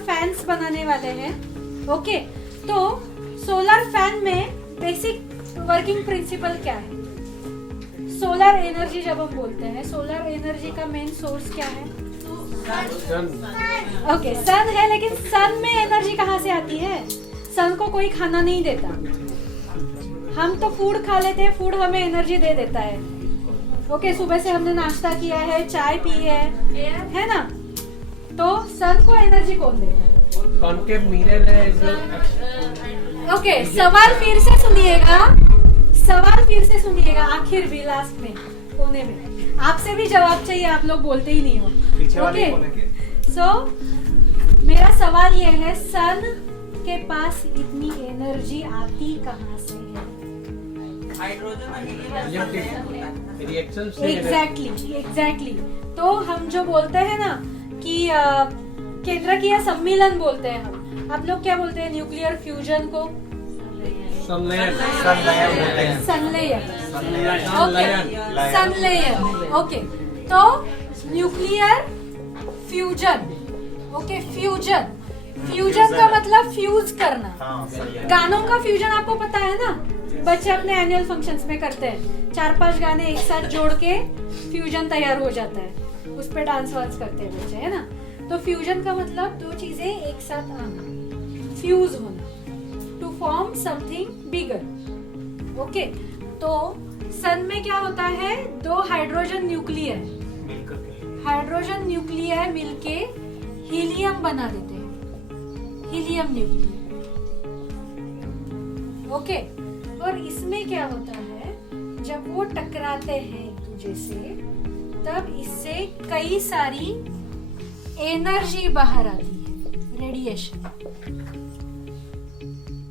Fans बनाने वाले हैं। ओके, तो सोलर फैन में बेसिक वर्किंग प्रिंसिपल क्या है? सोलर एनर्जी जब हम बोलते हैं, सोलर एनर्जी का मेन सोर्स क्या है? ओके, सन है, लेकिन सन में एनर्जी कहाँ से आती है? सन को कोई खाना नहीं देता, हम तो फूड खा लेते हैं, फूड हमें एनर्जी दे देता है। ओके, सुबह से हमने नाश्ता किया है, चाय पी है ना? तो सन को एनर्जी कौन देता है? कॉन्केव मिरर है जो। ओके, सवाल फिर से सुनिएगा, सवाल फिर से सुनिएगा, आखिर भी लास्ट में कोने में आपसे भी जवाब चाहिए, आप लोग बोलते ही नहीं हो। ओके, सो मेरा सवाल ये है, सन के पास इतनी एनर्जी आती कहाँ से है? रिएक्शन से। एग्जैक्टली। तो हम जो बोलते हैं ना कि केंद्रकीय सम्मिलन बोलते हैं हम, आप लोग क्या बोलते हैं न्यूक्लियर फ्यूजन को? संलयन। ओके, तो न्यूक्लियर फ्यूजन। ओके, फ्यूजन का मतलब फ्यूज करना। गानों का फ्यूजन आपको पता है ना, बच्चे अपने एनुअल फंक्शंस में करते हैं, 4-5 गाने एक साथ जोड़ के फ्यूजन तैयार हो जाता है, उस पे डांस वांस करते हैं बच्चे, है ना? तो फ्यूजन का मतलब दो चीजें एक साथ आना, फ्यूज होना, to form something bigger. Okay, तो सन में क्या होता है? 2 हाइड्रोजन न्यूक्लियर मिलके हीलियम बना देते हैं, हीलियम न्यूक्लियर। ओके, और इसमें क्या होता है, जब वो टकराते हैं एक दूसरे से, तब इससे कई सारी एनर्जी बाहर आती है, रेडिएशन।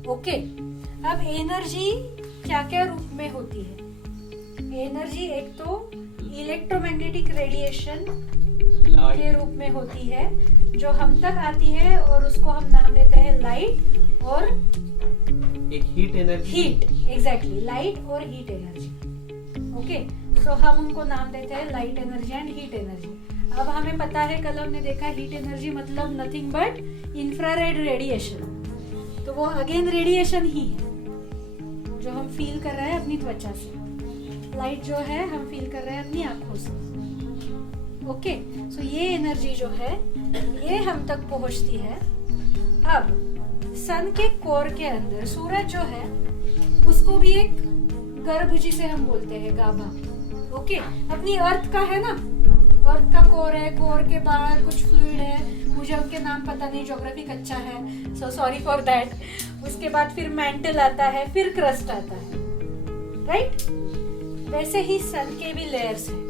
ओके, अब एनर्जी क्या क्या रूप में होती है? एनर्जी एक तो इलेक्ट्रोमैग्नेटिक रेडिएशन के रूप में होती है, जो हम तक आती है, और उसको हम नाम देते हैं लाइट और एक हीट एनर्जी। एग्जैक्टली, लाइट और हीट एनर्जी। ओके, सो हम उनको नाम देते हैं light energy and heat energy. अब हमें पता है, कल हमने देखा हीट एनर्जी मतलब नथिंग बट इंफ्रारेड रेडिएशन, तो वो अगेन रेडिएशन ही है जो हम फील कर रहे हैं अपनी त्वचा से। लाइट जो है हम फील कर रहे हैं अपनी आंखों से। ओके, सो ये एनर्जी जो है ये हम तक पहुंचती है। अब सन के कोर के अंदर सूरज जो है उसको भी एक गर्भ जिसे हम बोलते हैं गाभा। ओके, अपनी अर्थ का है ना, अर्थ का कोर है, कोर के बाहर कुछ फ्लूइड है, मुझे उनके नाम पता नहीं, ज्योग्राफी कच्चा है, सो सॉरी फॉर दैट। उसके बाद फिर मैंटल आता है, फिर क्रस्ट आता है, राइट? वैसे ही सन के भी लेयर्स हैं।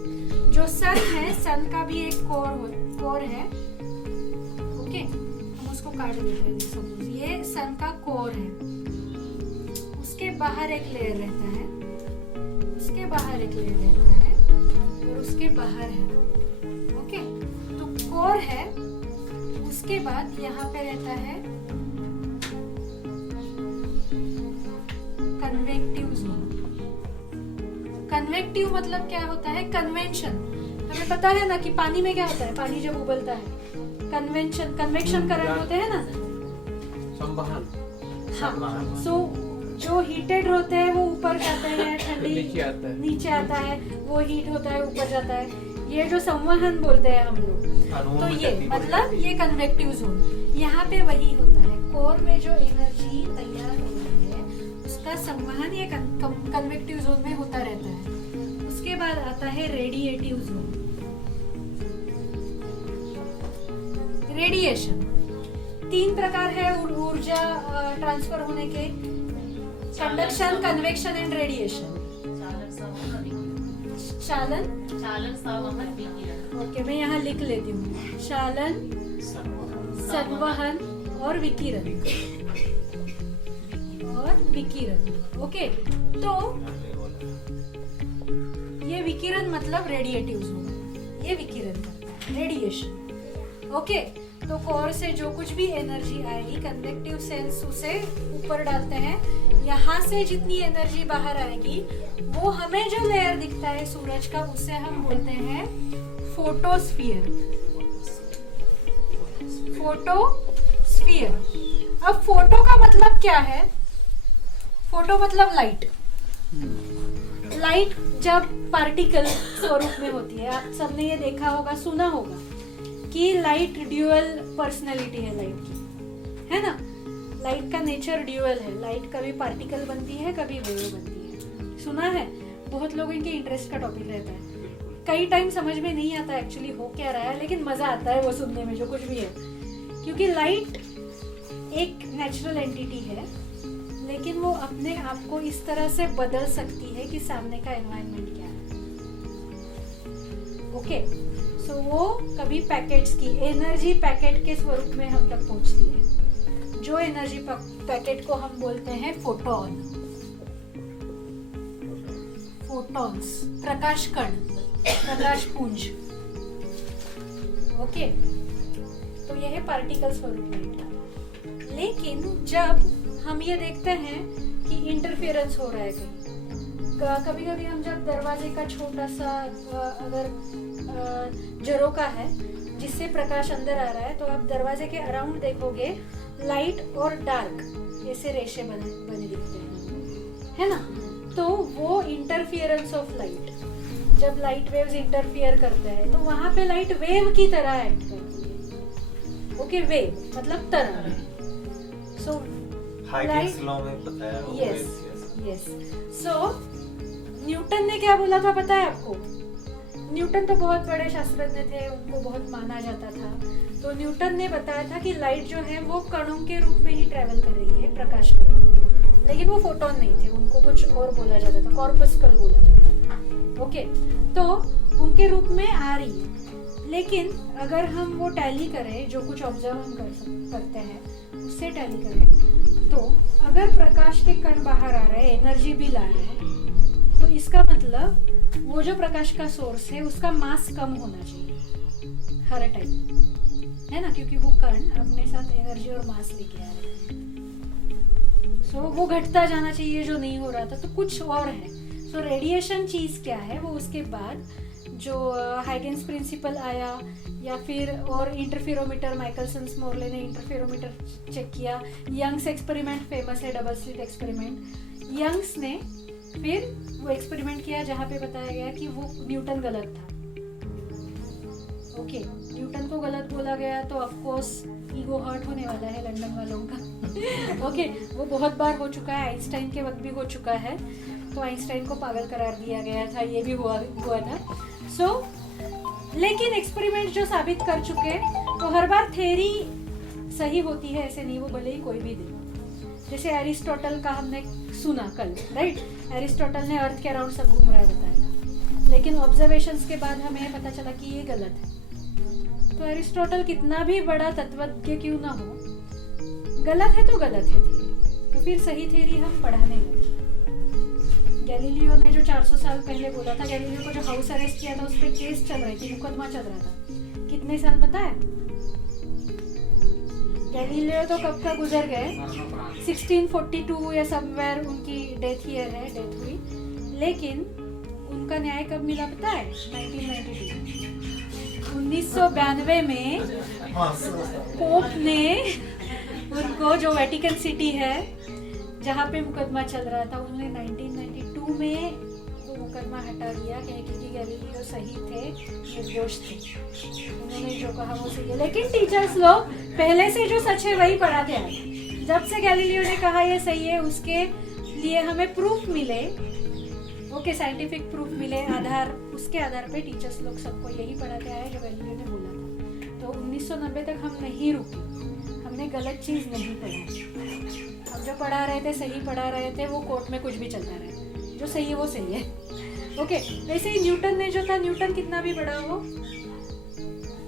जो सन है, सन का भी एक कोर है। ओके, हम उसको काट देते हैं, सपोज ये सन का कोर है, उसके बाहर एक लेयर रहता है, उसके बाहर एक लेयर रहता है, और उसके बाहर है। ओके, तो कोर है, उसके बाद यहाँ पे रहता है कन्वेक्टिव जोन। कन्वेक्टिव मतलब क्या होता है? कन्वेंशन। हमें पता है ना कि पानी में क्या होता है, पानी जब उबलता है कन्वेक्शन करंट होते हैं ना, संवहन। हाँ, सो जो हीटेड होते हैं वो ऊपर जाते हैं, ठंडी नीचे आता है, वो हीट होता है ऊपर जाता है, ये जो संवहन बोलते हैं हम लोग। तो ये मतलब ये कन्वेक्टिव जोन, यहाँ पे वही होता है, कोर में जो एनर्जी तैयार हो रही है उसका संवहन ये कन्वेक्टिव जोन में होता रहता है। उसके बाद आता है रेडिएटिव जोन। रेडिएशन 3 प्रकार है ऊर्जा ट्रांसफर होने के, कंडक्शन, कन्वेक्शन एंड रेडिएशन। चालन, संवहन, विकिरण। ओके, मैं यहाँ लिख लेती हूँ, चालन, संवहन और विकिरण। ओके, तो ये विकिरण मतलब रेडिएटिव जोन, ये विकिरण करता है, रेडिएशन। ओके, तो कोर से जो कुछ भी एनर्जी आएगी, कन्वेक्टिव सेल्स उसे ऊपर डालते हैं, यहाँ से जितनी एनर्जी बाहर आएगी वो हमें जो लेयर दिखता है सूरज का, उसे हम बोलते हैं फोटोस्फीयर। स्फीयर। अब फोटो का मतलब क्या है? फोटो मतलब लाइट। लाइट जब पार्टिकल स्वरूप में होती है, आप सबने ये देखा होगा, सुना होगा कि लाइट ड्यूअल पर्सनैलिटी है लाइट की, है ना। लाइट का नेचर ड्यूअल है। लाइट कभी पार्टिकल बनती है, कभी वेव बनती है। सुना है? बहुत लोगों के इंटरेस्ट का टॉपिक रहता है। कई टाइम समझ में नहीं आता एक्चुअली हो क्या रहा है, लेकिन मजा आता है वो सुनने में, जो कुछ भी है। क्योंकि लाइट एक नेचुरल एंटिटी है, लेकिन वो अपने आप को इस तरह से बदल सकती है कि सामने का एनवायरनमेंट क्या है। ओके, सो वो कभी पैकेट्स की एनर्जी पैकेट के स्वरूप में हम तक पहुंचती है, जो एनर्जी पैकेट को हम बोलते हैं फोटोन, फोटॉन्स, प्रकाश कण, प्रकाश पुंज। ओके, तो यह है पार्टिकल स्वरूप लाइट का। लेकिन जब हम ये देखते हैं कि इंटरफेरेंस हो रहा है कहीं, कभी कभी हम जब दरवाजे का छोटा सा अगर झरोका है जिससे प्रकाश अंदर आ रहा है, तो आप दरवाजे के अराउंड देखोगे लाइट और डार्क ऐसे रेशे बने दिखते हैं, है ना। तो वो इंटरफियरेंस ऑफ लाइट, जब लाइट वेव्स इंटरफियर करते हैं तो वहां पे लाइट वेव की तरह एक्ट करती है। ओके, वेव मतलब तरंग। सो हाइगन्स लॉ में बताया होगा। यस। सो न्यूटन ने क्या बोला था पता है आपको? न्यूटन तो बहुत बड़े शास्त्रज्ञ थे, उनको बहुत माना जाता था। तो न्यूटन ने बताया था कि लाइट जो है वो कणों के रूप में ही ट्रेवल कर रही है, प्रकाश कण। लेकिन वो फोटोन नहीं थे, उनको कुछ और बोला जाता था, कॉर्पस्कल बोला जाता था। ओके, तो उनके रूप में आ रही है। लेकिन अगर हम वो टैली करें, जो कुछ ऑब्जर्व हम करते हैं उससे टैली करें, तो अगर प्रकाश के कण बाहर आ रहे हैं, एनर्जी भी ला रहे हैं, तो इसका मतलब वो जो प्रकाश का सोर्स है उसका मास कम होना चाहिए हर टाइम, है ना, क्योंकि वो कण अपने साथ एनर्जी और मास लेके आ रहे हैं। सो वो घटता जाना चाहिए जो नहीं हो रहा था, तो कुछ और है। सो रेडिएशन चीज क्या है, वो उसके बाद जो हाइगन्स प्रिंसिपल आया, या फिर और इंटरफेरोमीटर, माइकलसन मोरले ने इंटरफेरोमीटर चेक किया, यंग्स एक्सपेरिमेंट फेमस है, डबल स्लिट एक्सपेरिमेंट। यंग्स ने फिर वो एक्सपेरिमेंट किया जहाँ पे बताया गया कि वो न्यूटन गलत था। ओके, न्यूटन को गलत बोला गया तो ऑफ कोर्स ईगो हर्ट होने वाला है लंदन वालों का। ओके, वो बहुत बार हो चुका है, आइंस्टाइन के वक्त भी हो चुका है, तो आइंस्टाइन को पागल करार दिया गया था, ये भी हुआ था। सो लेकिन एक्सपेरिमेंट जो साबित कर चुके, तो हर बार थ्योरी सही होती है ऐसे नहीं, वो भले ही कोई भी दे। जैसे एरिस्टोटल का हमने सुना कल, राइट? एरिस्टोटल ने अर्थ के अराउंड सब घूम रहा है बताया था, लेकिन ऑब्जर्वेशंस के बाद हमें पता चला कि ये गलत है। तो एरिस्टोटल कितना भी बड़ा तत्वज्ञ क्यों ना हो, गलत है तो गलत है थ्योरी, तो फिर सही थ्योरी हम पढ़ाने लगे। गैलीलियो ने जो 400 साल पहले बोला था, गैलीलियो को जो हाउस अरेस्ट किया था उस पर केस चल रही थी, मुकदमा चल रहा था। कितने साल पता है? गैलीलियो तो कब का गुजर गए, 1642 या समवेयर उनकी डेथ ईयर है, डेथ हुई। लेकिन उनका न्याय कब मिला पता है? 1992 में पोप ने उनको, जो वेटिकन सिटी है जहाँ पे मुकदमा चल रहा था, उन्होंने 1992 में वो मुकदमा हटा दिया, कहे कि गैलीलियो सही थे, निर्दोष थे, उन्होंने जो कहा वो सही है। लेकिन टीचर्स लोग पहले से जो सच है वही पढ़ाते आए। जब से गैलीलियो ने कहा ये सही है, उसके लिए हमें प्रूफ मिले, ओके, साइंटिफिक प्रूफ मिले, आधार, उसके आधार पे टीचर्स लोग सबको यही पढ़ाते आए जो गैलीलियो ने बोला था। तो 1990 तक हम नहीं रुके, हमने गलत चीज नहीं पढ़ी। हम जो पढ़ा रहे थे, सही पढ़ा रहे थे, वो कोर्ट में कुछ भी चलता रहे, जो सही है वो सही है। ओके, वैसे ही न्यूटन ने जो था, न्यूटन कितना भी बड़ा हो,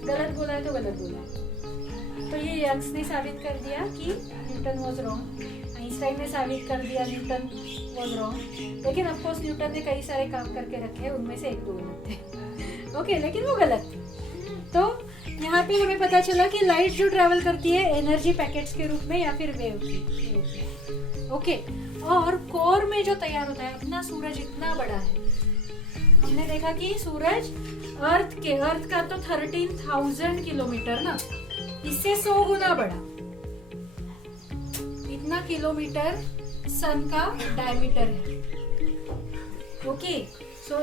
गलत बोला है तो गलत बोला है। तो ये यंग्स ने साबित कर दिया कि न्यूटन वाज रॉन्ग, आइंस्टाइन ने साबित कर दिया न्यूटन वाज रॉन्ग। लेकिन ऑफ कोर्स न्यूटन ने कई सारे काम करके रखे, उनमें से एक दो गलत थे। ओके, लेकिन वो गलत थे। तो यहाँ पे हमें पता चला कि लाइट जो ट्रैवल करती है एनर्जी पैकेट्स के रूप में या फिर वेव के रूप में। ओके, और कोर में जो तैयार होता है, अपना सूरज इतना बड़ा है, हमने देखा कि सूरज अर्थ का तो 13,000 किलोमीटर ना, इससे 100 गुना बड़ा, उतना किलोमीटर सन का डायमीटर है। ओके, सो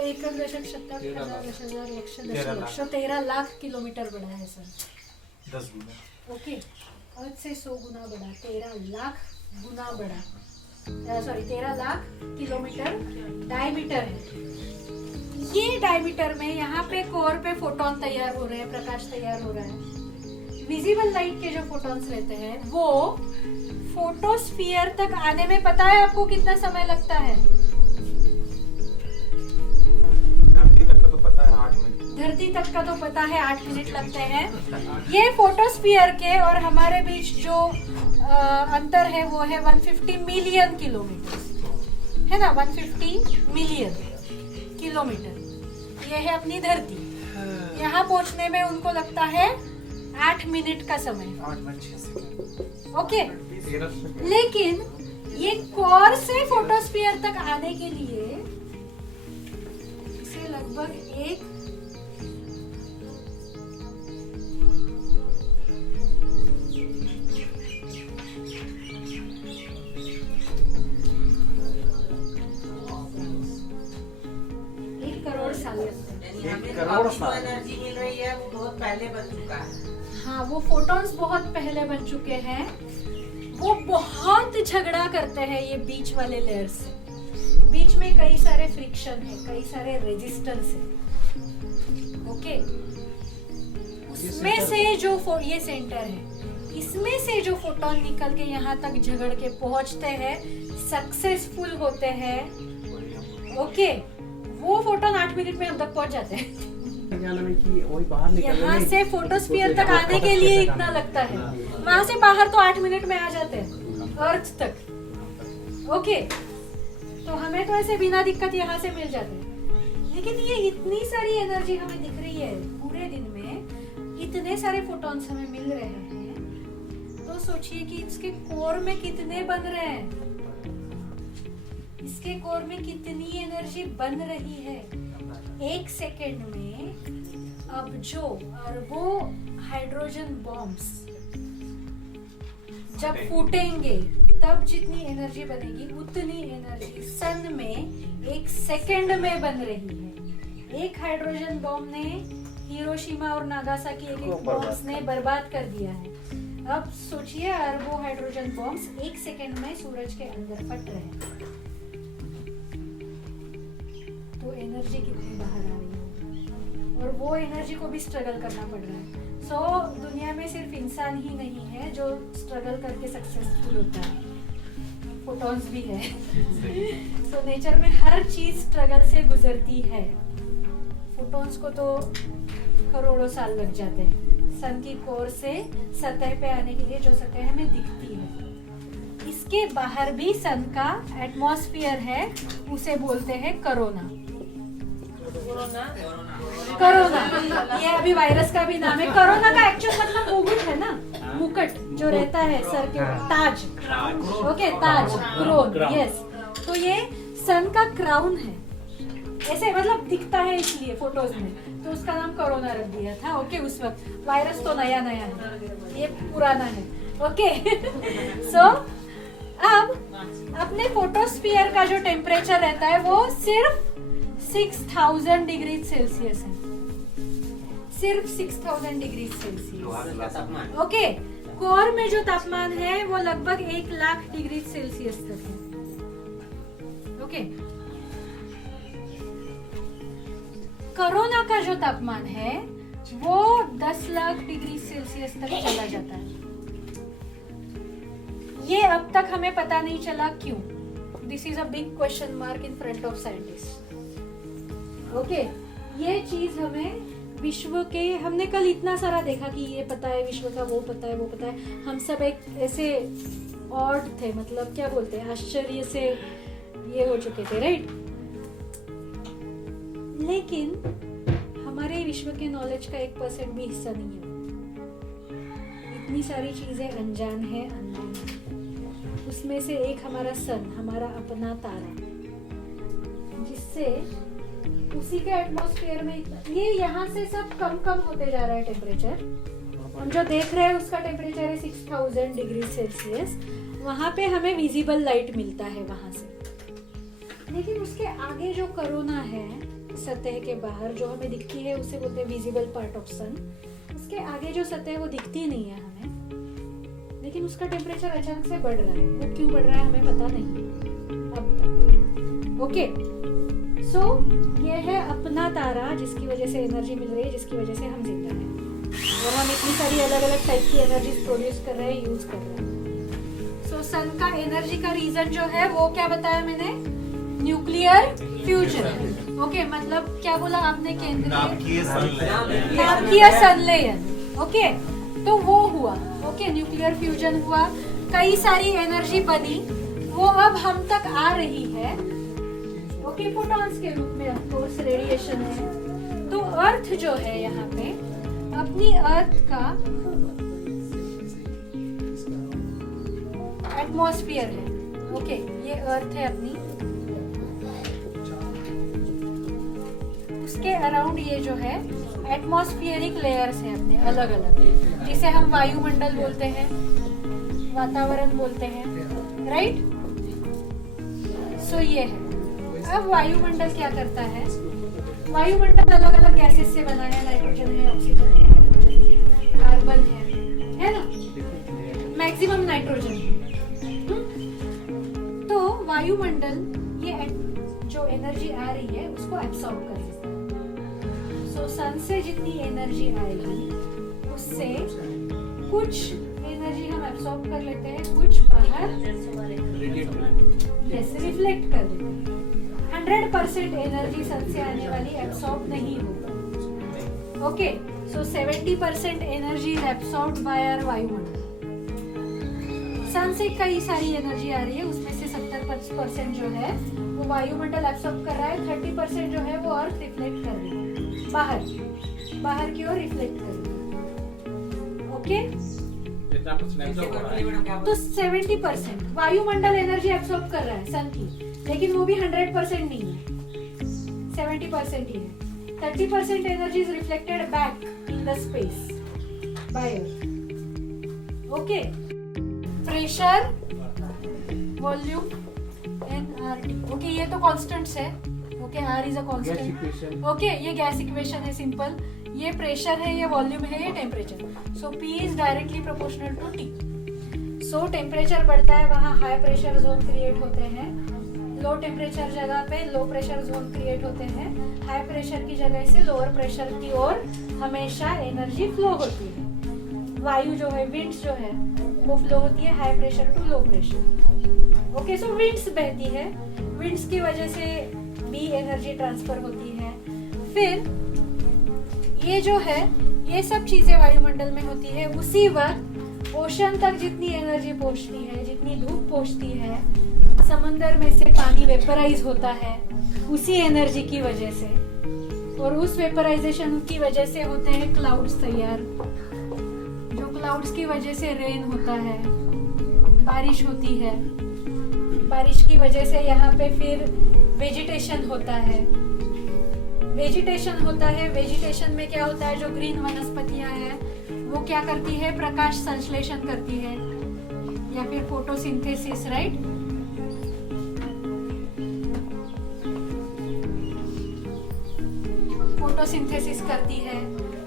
13 लाख किलोमीटर बड़ा है सन। 10 गुना। ओके, अर्थ से 100 गुना बड़ा, 13 लाख गुना बड़ा, 13 लाख किलोमीटर डायमीटर है। ये डायमीटर में यहाँ पे कोर पे फोटोन तैयार हो रहे हैं, प्रकाश तैयार हो रहा है। विजिबल लाइट के जो फोटॉन्स रहते हैं वो फोटोस्फीयर तक आने में पता है आपको कितना समय लगता है? धरती तक का तो पता है 8 मिनट। धरती तक का तो पता है 8 मिनट लगते हैं। ये फोटोस्फीयर के और हमारे बीच जो अंतर है वो है 150 मिलियन किलोमीटर, है ना, 150 मिलियन किलोमीटर। ये है अपनी धरती। यहाँ पहुंचने में उनको लगता है 8 मिनट का समय। 8 मिनट 6 सेकंड। ओके, लेकिन ये कोर से फोटोस्फीयर तक आने के लिए इसे लगभग एक करोड़ साल लगते हैं। 1 करोड़ साल। एनर्जी मिल रही है वो बहुत पहले बन चुका है। हाँ, वो फोटॉन्स बहुत पहले बन चुके हैं। वो बहुत झगड़ा करते हैं ये बीच वाले लेयर्स से। बीच में कई सारे फ्रिक्शन है, कई सारे रेजिस्टेंस है। ओके, उसमें से जो ये सेंटर है, इसमें से जो फोटॉन निकल के यहाँ तक झगड़ के पहुंचते हैं, सक्सेसफुल होते हैं। ओके, वो फोटोन 8 मिनट में हम तक पहुंच जाते हैं। यहाँ से फोटोस्फीयर तक आने के लिए इतना लगता है, वहां से बाहर तो 8 मिनट में आ जाते हैं अर्थ तक। ओके, तो हमें तो ऐसे बिना दिक्कत यहाँ से मिल जाते हैं। लेकिन ये इतनी सारी एनर्जी हमें दिख रही है पूरे दिन में, इतने सारे फोटॉन्स हमें मिल रहे हैं, तो सोचिए कि इसके कोर में कितने बन रहे हैं, इसके कोर में कितनी एनर्जी बन रही है। 1 सेकेंड में अब जो अरबों हाइड्रोजन बॉम्ब्स जब फूटेंगे तब जितनी एनर्जी बनेगी उतनी एनर्जी सन में 1 सेकेंड में बन रही है। एक हाइड्रोजन बॉम्ब ने हिरोशिमा और नागासाकी एक बॉम्ब्स ने बर्बाद कर दिया है। अब सोचिए अरबों हाइड्रोजन बॉम्ब्स 1 सेकेंड में सूरज के अंदर फट रहे हैं, तो एनर्जी कितनी बाहर आ रही है, और वो एनर्जी को भी स्ट्रगल करना पड़ रहा है। सो दुनिया में सिर्फ इंसान ही नहीं है जो स्ट्रगल करके सक्सेसफुल होता है, फोटॉन्स भी है। सो नेचर में हर चीज स्ट्रगल से गुजरती है। फोटॉन्स को तो करोड़ों साल लग जाते हैं सन की कोर से सतह पे आने के लिए, जो सतह हमें दिखती है। इसके बाहर भी सन का एटमॉस्फेयर है, उसे बोलते हैं कोरोना। कोरोना, ये अभी वायरस का भी नाम है। कोरोना का एक्चुअल मतलब मुकुट है ना, मुकुट जो रहता है सर के, ताज। ओके, ताज, क्राउन, यस। तो ये सन का क्राउन है, ऐसे मतलब दिखता है इसलिए फोटोज में, तो उसका नाम कोरोना रख दिया था। ओके, उस वक्त वायरस तो नया नया है, ये पुराना है। ओके, सो अब अपने फोटोस्फीयर का जो टेम्परेचर रहता है वो सिर्फ 6000 डिग्री सेल्सियस है, सिर्फ 6000 डिग्री सेल्सियस। ओके, कोर में जो तापमान है वो लगभग 1 लाख डिग्री सेल्सियस तक है। ओके, कोरोना का जो तापमान है वो 10 लाख डिग्री सेल्सियस तक चला जाता है। ये अब तक हमें पता नहीं चला क्यों। This is a big question mark in front of scientist. Okay, ये चीज हमें विश्व के, हमने कल इतना सारा देखा कि ये पता है विश्व का, वो पता है, वो पता है। हम सब एक ऐसे ऑड थे, मतलब क्या बोलते हैं, आश्चर्य से ये हो चुके थे, राइट। लेकिन हमारे विश्व के नॉलेज का 1% भी हिस्सा नहीं है। इतनी सारी चीजें अनजान है, अननोन है। उसमें से एक हमारा सन, हमारा अपना तारा, जिससे उसी के एटमॉस्फेयर में ये यहाँ से सब कम कम होते जा रहा है टेम्परेचर। हम जो देख रहे हैं उसका टेम्परेचर है 6000 डिग्री सेल्सियस, वहां पे हमें विजिबल लाइट मिलता है वहां से। लेकिन उसके आगे जो कोरोना है सतह के बाहर जो हमें दिखती है उसे बोलते हैं विजिबल पार्ट ऑफ सन। उसके आगे जो सतह है वो दिखती नहीं है हमें, लेकिन उसका टेम्परेचर अचानक से बढ़ रहा है। वो क्यों बढ़ रहा है हमें पता नहीं अब तक। ओके, सो ये है अपना तारा जिसकी वजह से एनर्जी मिल रही है, जिसकी वजह से हम जिंदा हैं और हम इतनी सारी अलग अलग टाइप की एनर्जीज प्रोड्यूस कर रहे हैं, यूज कर रहे हैं। सो सन का एनर्जी का रीजन जो है वो क्या बताया मैंने, न्यूक्लियर फ्यूजन। ओके, मतलब क्या बोला आपने, नाभिकीय संलयन। नाभिकीय संलयन। ओके, तो वो हुआ। ओके, न्यूक्लियर फ्यूजन हुआ, कई सारी एनर्जी बनी, वो अब हम तक आ रही है। ओके, फोटॉन्स के रूप में, ऑफ कोर्स रेडिएशन है। तो अर्थ जो है यहाँ पे अपनी अर्थ का एटमॉस्फेयर है। ओके, ये अर्थ है अपनी, उसके अराउंड ये जो है एटमॉस्फेरिक लेयर्स हैं अपने अलग अलग, जिसे हम वायुमंडल बोलते हैं, वातावरण बोलते हैं, राइट। सो ये है। अब वायुमंडल क्या करता है, वायुमंडल अलग अलग गैसेस से बना है, नाइट्रोजन है, ऑक्सीजन है, कार्बन है ना, मैक्सिमम नाइट्रोजन है। तो वायुमंडल ये जो एनर्जी आ रही है उसको एब्सॉर्ब कर लेता है। सो सन से जितनी एनर्जी आएगी उससे कुछ एनर्जी हम एब्सॉर्ब कर लेते हैं, कुछ बाहर जैसे रिफ्लेक्ट कर देते हैं। 100% एनर्जी सन से आने वाली एब्सॉर्ब नहीं होगी। Okay, so 70% energy is absorbed by our वायुमंडल। सन से कई सारी एनर्जी आ रही है, उसमें से 70% जो है वो वायुमंडल एब्सॉर्ब कर रहा है, 30% जो है वो अर्थ रिफ्लेक्ट कर रही है, बाहर की ओर रिफ्लेक्ट कर रही है। ओके, तो 70% वायुमंडल एनर्जी एब्सॉर्ब कर रहा है सन की, लेकिन वो भी 100% नहीं है, 70% ही है। 30% energy is reflected back in the space by earth. Okay, pressure, volume and RT. Okay, ये तो कांस्टेंट्स है। Okay, R is a constant. Okay, ये गैस इक्वेशन है सिंपल। ये प्रेशर है, ये वॉल्यूम है, ये temperature. So P is directly proportional to T. सो टेम्परेचर बढ़ता है, वहाँ हाई प्रेशर जोन क्रिएट होते हैं, लो टेम्परेचर जगह पे लो प्रेशर जोन क्रिएट होते हैं, हाई प्रेशर की जगह से लोअर प्रेशर की ओर हमेशा एनर्जी फ्लो होती है। वायु जो है, विंड्स जो है वो फ्लो होती है high pressure to low pressure. Okay, so winds बहती है, विंड्स की वजह से भी एनर्जी ट्रांसफर होती है। फिर ये जो है, ये सब चीजें वायुमंडल में होती है। उसी वक्त ओशन तक जितनी एनर्जी पहुंचती है, जितनी धूप पहुंचती है, समंदर में से पानी वेपराइज होता है उसी एनर्जी की वजह से, और उस वेपराइजेशन की वजह से होते हैं क्लाउड्स तैयार, जो क्लाउड्स की वजह से रेन होता है, बारिश होती है। बारिश की वजह से यहाँ पे फिर वेजिटेशन होता है। वेजिटेशन में क्या होता है, जो ग्रीन वनस्पतियां हैं वो क्या करती है, प्रकाश संश्लेषण करती है, या फिर फोटोसिंथेसिस, राइट। फोटोसिंथेसिस करती है,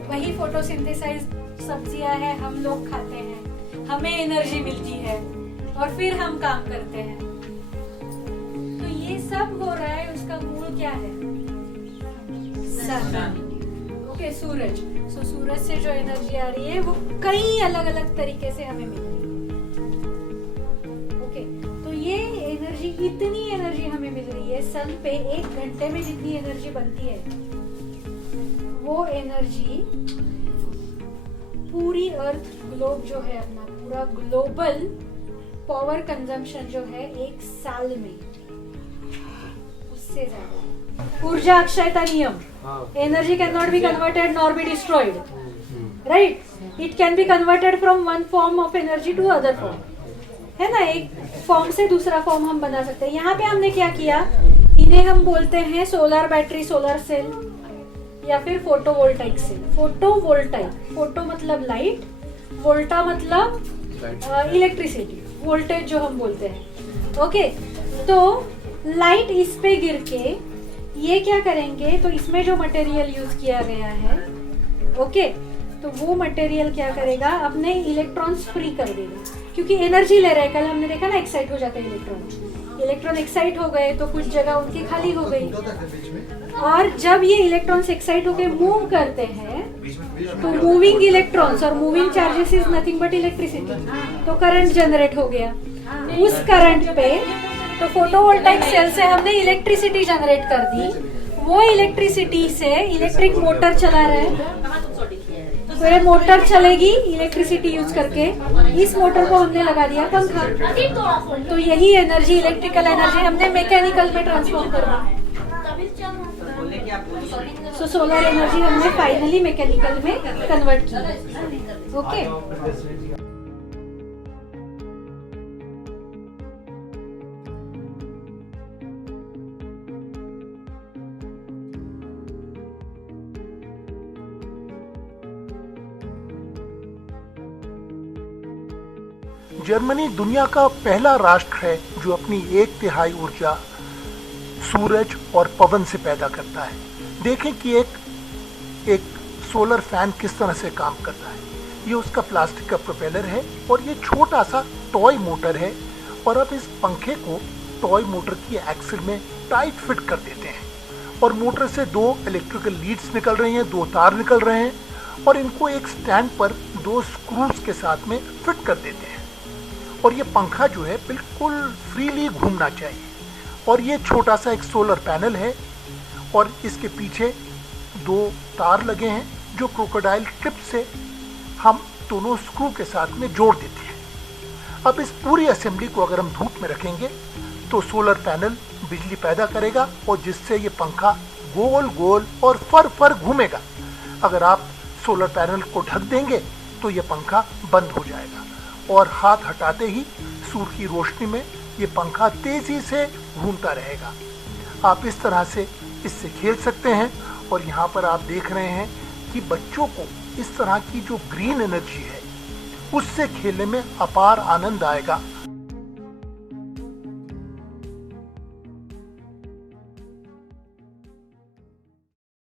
वही फोटोसिंथेसाइज सब्जियां हैं, हम लोग खाते हैं, हमें एनर्जी मिलती है और फिर हम काम करते हैं। तो ये सब हो रहा है, उसका मूल क्या है, सन। ओके, सूरज। सो सूरज से जो एनर्जी आ रही है वो कई अलग अलग तरीके से हमें मिल रही है। ओके, तो ये एनर्जी, इतनी एनर्जी हमें मिल रही है सन पे। 1 घंटे में जितनी एनर्जी बनती है वो एनर्जी पूरी अर्थ ग्लोब जो है अपना, पूरा ग्लोबल पावर कंजम्पशन जो है 1 साल में, उससे ज्यादा। ऊर्जा अक्षयता नियम, energy can not be converted nor be destroyed, right. It can be converted from one form of energy to other form, है ना। एक फॉर्म से दूसरा फॉर्म हम बना सकते हैं। यहाँ पे हमने क्या किया, इन्हें हम बोलते हैं सोलर बैटरी, सोलर सेल, या फिर फोटोवोल्टाइक सेल। फोटोवोल्टाइक, फोटो मतलब लाइट, वोल्टा मतलब इलेक्ट्रिसिटी। वोल्टेज जो हम बोलते हैं। ओके, तो लाइट इस पे गिर के ये क्या करेंगे, तो इसमें जो मटेरियल यूज किया गया है, ओके, तो वो मटेरियल क्या करेगा, अपने इलेक्ट्रॉन्स फ्री कर देगा, क्योंकि एनर्जी ले रहा है। कल हमने देखा ना, एक्साइट हो जाते हैं इलेक्ट्रॉन एक्साइट हो गए तो कुछ जगह उनकी खाली हो गई, और जब ये इलेक्ट्रॉन्स एक्साइट होके मूव करते हैं तो मूविंग इलेक्ट्रॉन्स और moving charges is nothing but electricity, तो करंट जनरेट हो गया। उस करंट पे तो फोटोवोल्टाइक सेल से हमने इलेक्ट्रिसिटी जनरेट कर दी, वो इलेक्ट्रिसिटी से इलेक्ट्रिक मोटर चला रहा है, तो ये मोटर चलेगी इलेक्ट्रिसिटी यूज करके। इस मोटर को हमने लगा दिया पंखा, तो यही एनर्जी, इलेक्ट्रिकल एनर्जी हमने मैकेनिकल में ट्रांसफॉर्म कर दी। सो सोलर एनर्जी हमने फाइनली मैकेनिकल में कन्वर्ट की। ओके, जर्मनी दुनिया का पहला राष्ट्र है जो अपनी 1/3 ऊर्जा सूरज और पवन से पैदा करता है। देखें कि एक सोलर फैन किस तरह से काम करता है। ये उसका प्लास्टिक का प्रोपेलर है और ये छोटा सा टॉय मोटर है, और अब इस पंखे को टॉय मोटर की एक्सिल में टाइट फिट कर देते हैं, और मोटर से 2 इलेक्ट्रिकल लीड्स निकल रही हैं, 2 तार निकल रहे हैं, और इनको एक स्टैंड पर 2 स्क्रूज के साथ में फिट कर देते हैं। और ये पंखा जो है बिल्कुल फ्रीली घूमना चाहिए। और ये छोटा सा एक सोलर पैनल है, और इसके पीछे 2 तार लगे हैं जो क्रोकोडाइल टिप से हम दोनों स्क्रू के साथ में जोड़ देते हैं। अब इस पूरी असेंबली को अगर हम धूप में रखेंगे तो सोलर पैनल बिजली पैदा करेगा, और जिससे ये पंखा गोल गोल और फर घूमेगा। अगर आप सोलर पैनल को ढक देंगे तो ये पंखा बंद हो जाएगा, और हाथ हटाते ही सूर्य की रोशनी में ये पंखा तेजी से घूमता रहेगा। आप इस तरह से इससे खेल सकते हैं, और यहाँ पर आप देख रहे हैं कि बच्चों को इस तरह की जो ग्रीन एनर्जी है उससे खेलने में अपार आनंद आएगा।